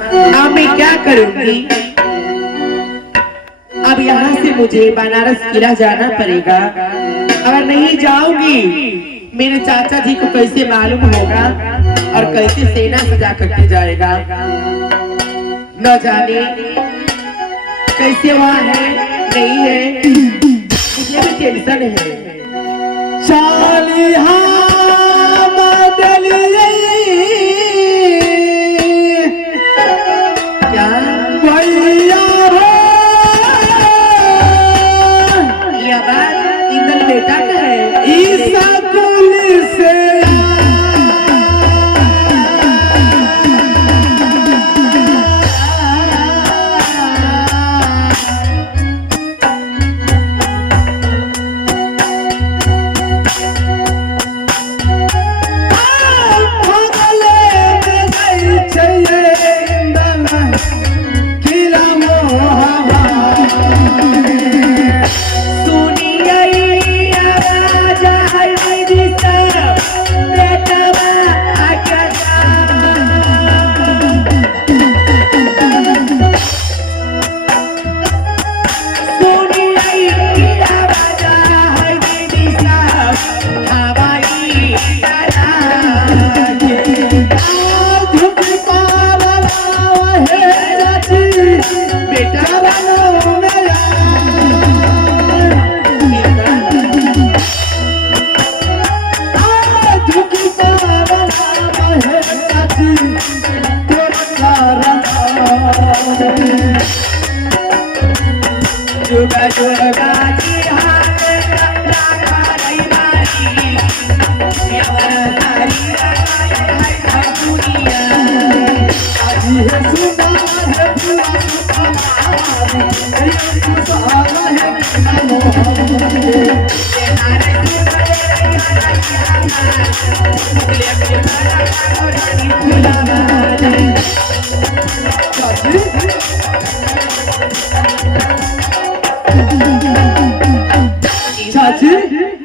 अब मैं क्या करूंगी? अब यहाँ से मुझे बनारस किला जाना पड़ेगा। अगर नहीं जाऊंगी मेरे चाचा जी को कैसे मालूम होगा और कैसे सेना सजा करके जाएगा। न जाने कैसे वहाँ है नहीं है, मुझे भी टेंशन है। चालिहा बदलिए क्या भैया हो ये बात इंदल बेटा का है? ईसा कुल से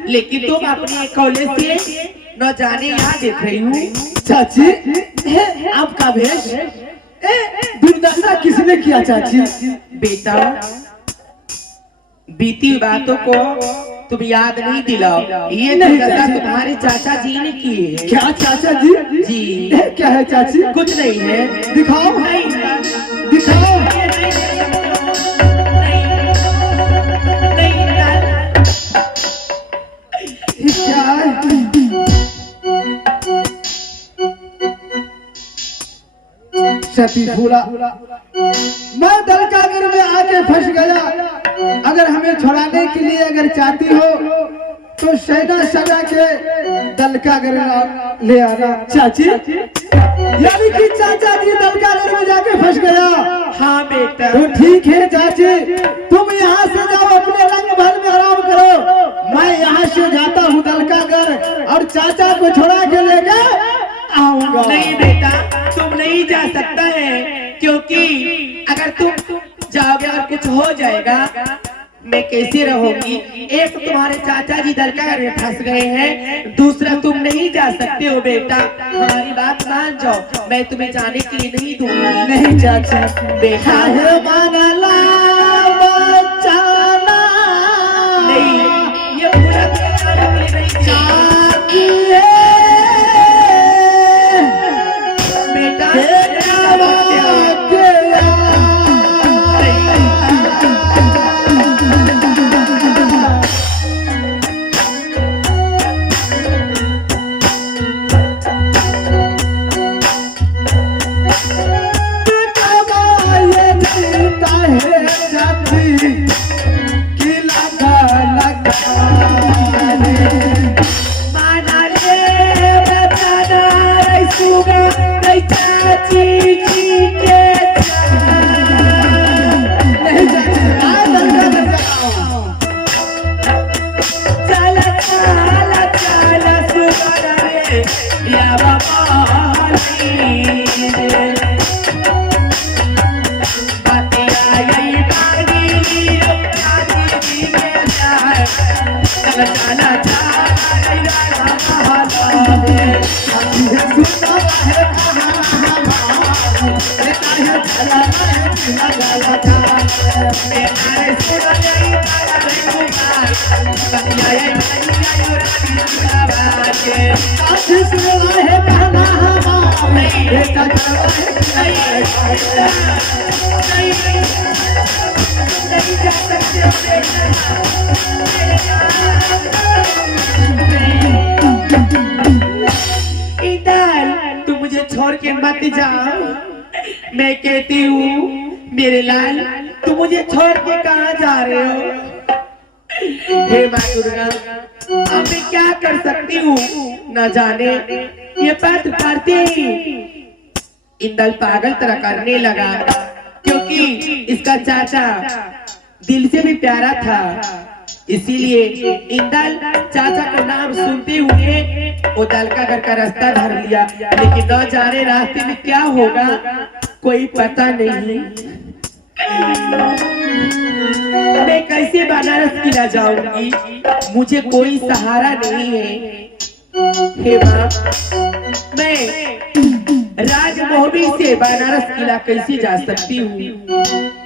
लेकिन तुम अपने कॉलेज से न जाने यहाँ देख रही हूँ। चाची आपका भेष दुर्दशा किसने किया चाची? बेटा बीती बातों को तुम याद नहीं दिलाओ। ये दुर्दशा तुम्हारे चाचा जी ने की है। क्या चाचा जी? जी क्या है चाची? कुछ नहीं है। दिखाओ नहीं दिखाओ। क्या है? सती फूला मैं दलकागर में आके फंस गया। अगर हमें छुड़ाने के लिए अगर चाहती हो तो सेना सजा के दलकागर ले आना। चाची यानी कि चाचा जी दलकागर में जाके फंस गया। हाँ बेटा तो ठीक है चाची, तुम यहाँ से जाओ, अपने रंग भर में आराम करो। मैं यहाँ से जाता हूँ दलकागर और चाचा को छुड़ा के लेके आऊंगा। नहीं बेटा तुम नहीं जा सकता है, क्योंकि अगर तुम जाओगे और कुछ हो जाएगा मैं कैसे रहूंगी? एक तो तुम्हारे चाचा जी दलकागर में फंस गए हैं, दूसरा तुम नहीं जा सकते हो। बेटा हमारी बात मान जाओ, मैं तुम्हें जाने के लिए नहीं दूंगी। नहीं चाचा बेटा है मानला बचाना नहीं, ये पूरा तुम्हें जाने के लिए नहीं चाची बेटा है है चला लगा था मेरे सुन नहीं तारा रे कुमार बतिया ये नहीं और रानी के साथ सुना है कहना हमारा बेटा चला है नहीं जा सकते इधर तू मुझे छोड़ के मत जा मैं कहती हूँ मेरे लाल तू मुझे छोड़ के कहाँ जा रहे हो हे माँ दुर्गा अब मैं क्या कर सकती हूँ न जाने ये पत्र पढ़ते ही इंदल पागल तरह करने लगा क्योंकि इसका चाचा दिल से भी प्यारा था इसीलिए इंदल चाचा का नाम सुनते हुए वो दल का घर का रास्ता धर लिया लेकिन न जाने रास्ते में क्या होगा कोई पता नहीं मैं कैसे बनारस किला जाऊंगी मुझे कोई सहारा नहीं है हे माँ मैं राजमोहनी से बनारस किला कैसे जा सकती हूँ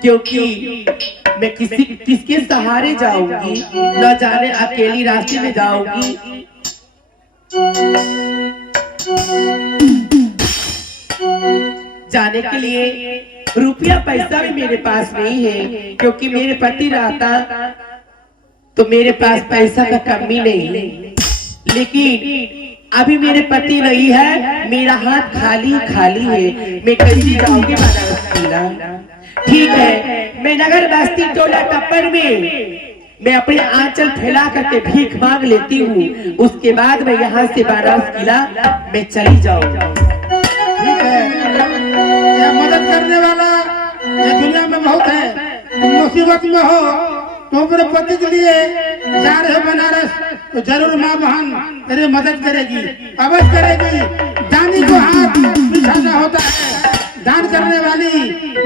क्योंकि मैं किसके सहारे जाऊंगी न जाने अकेली रास्ते में जाऊंगी जाने के लिए रुपया पैसा भी मेरे पास नहीं है क्योंकि मेरे पति रहता तो मेरे पास पैसा का कमी नहीं है लेकिन अभी मेरे पति नहीं है मेरा हाथ खाली खाली है मैं कैसे जाऊंगी बनारस किला ठीक है मैं नगर बस्ती टोला टप्पर में मैं अपने आंचल फैला करके भीख मांग लेती हूँ उसके बाद मैं यहाँ से बनारस किला मैं चली जाऊंगा ठीक है ये मदद करने वाला ये दुनिया में बहुत है मुसीबत में हो तो अपने पति के लिए जा रहे बनारस तो जरूर माँ बहन तेरी मदद करेगी अवश्य करेगी दानी को हाथ बिछाना होता है दान करने वाली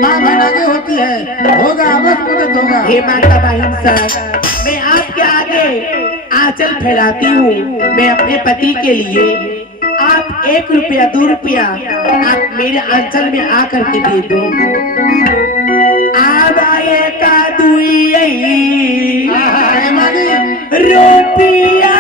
माँ बहन आगे होती है होगा अवश्य मदद होगा हे माता बहन सर मैं आपके आगे आंचल फैलाती हूँ मैं अपने पति के लिए आप 1 रुपया 2 रुपया आप मेरे आंचल में आकर के दे दो अब आए का दुई रुपया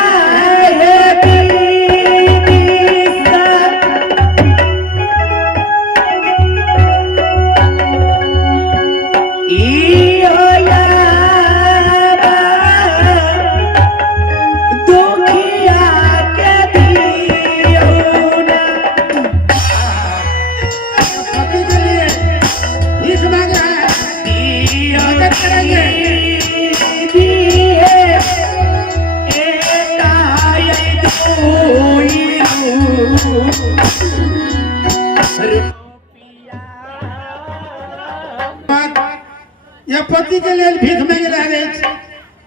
ये पति के लिए भीख में रह गई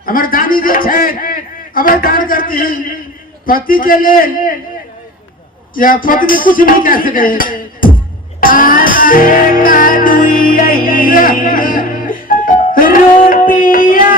हमारे दानी जी छे अब दान करती पति के लिए या पत्नी कुछ भी कह सके रुपया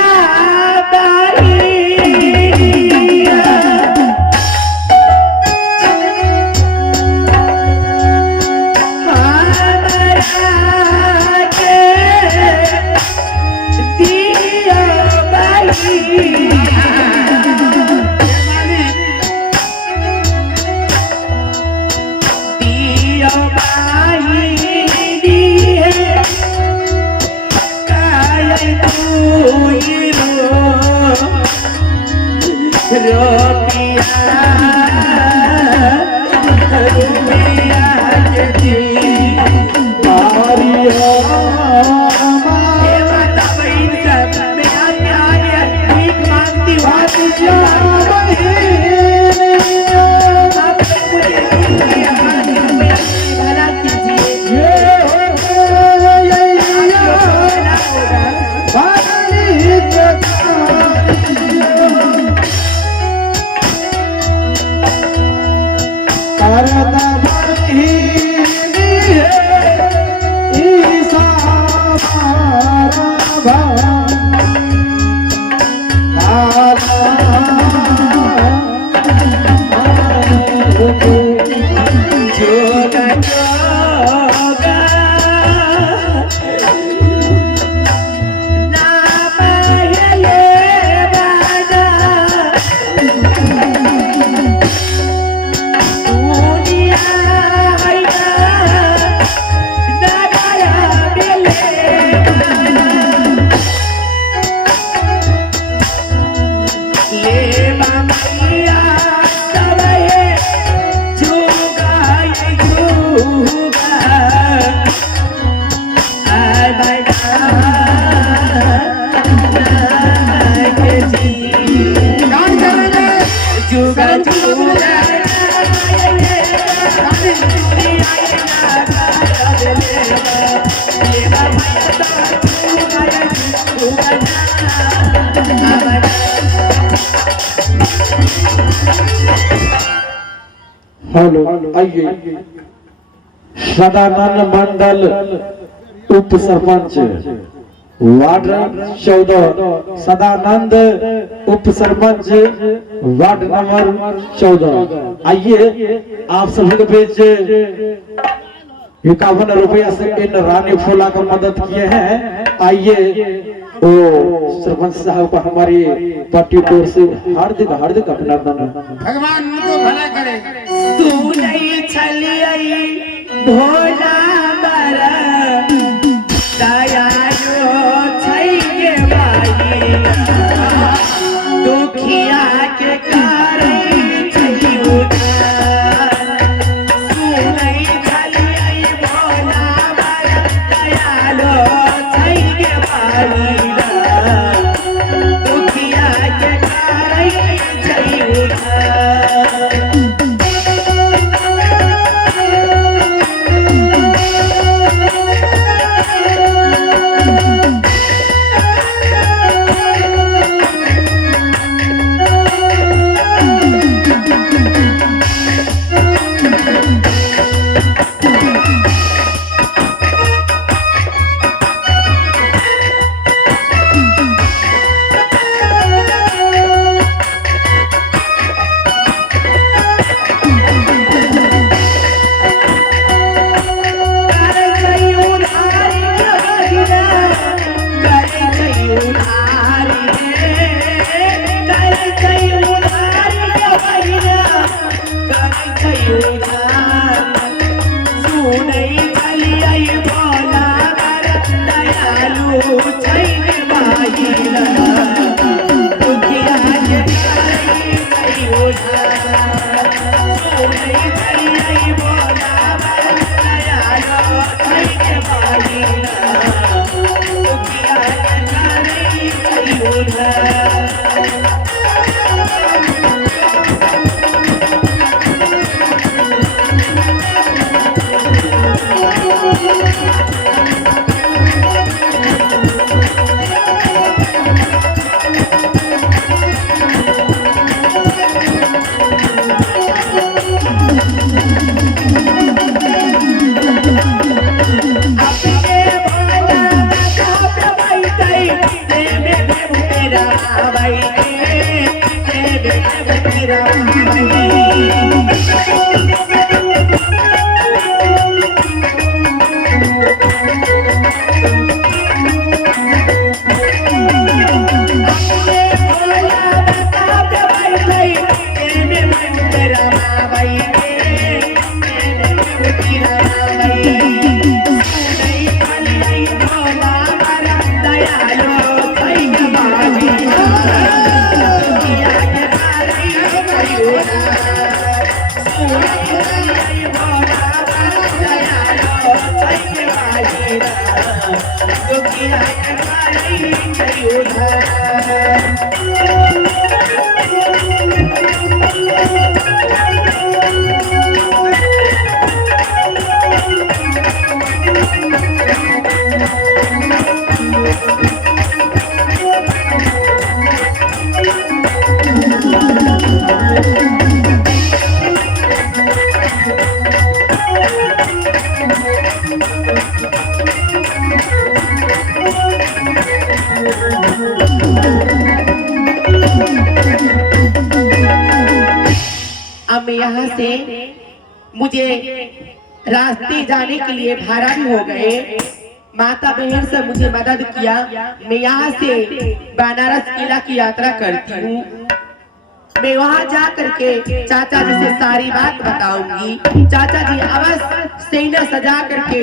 हेलो, आइए। सदानंद मंडल उप सरपंच वार्ड 14, सदानंद उप सरपंच वार्ड नंबर 14। आइए, आप सभी के बीच 51 रुपया से इन रानी फूला को मदद किए हैं। आइए, ओ सरपंच साहब को हमारी पार्टी तौर से हार्दिक हार्दिक अभिनंदन। भगवान उनको भला करे। तू नहीं छलियई भोला बरा दयालु छैगे भाई दुखिया के कारण छई उधार। तू नहीं छलियई भोला बरा दयालु छैगे भाई दुखिया के कारण छई उधार। अब यहाँ से मुझे रास्ते जाने के लिए भाड़ा भी हो गए। माता बहन से मुझे मदद किया। मैं यहाँ से बनारस किला की यात्रा करती हूँ। मैं वहाँ जा करके चाचा जी से सारी बात बताऊंगी। चाचा जी अवश्य सेना सजा करके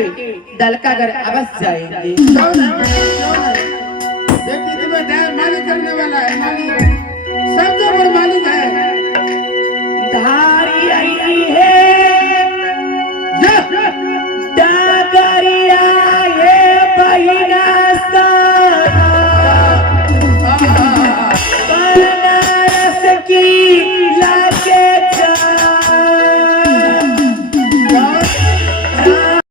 दलकागढ़ अवश्य जाएंगे। देखिए तुम्हें मालिक करने वाला है मालिक।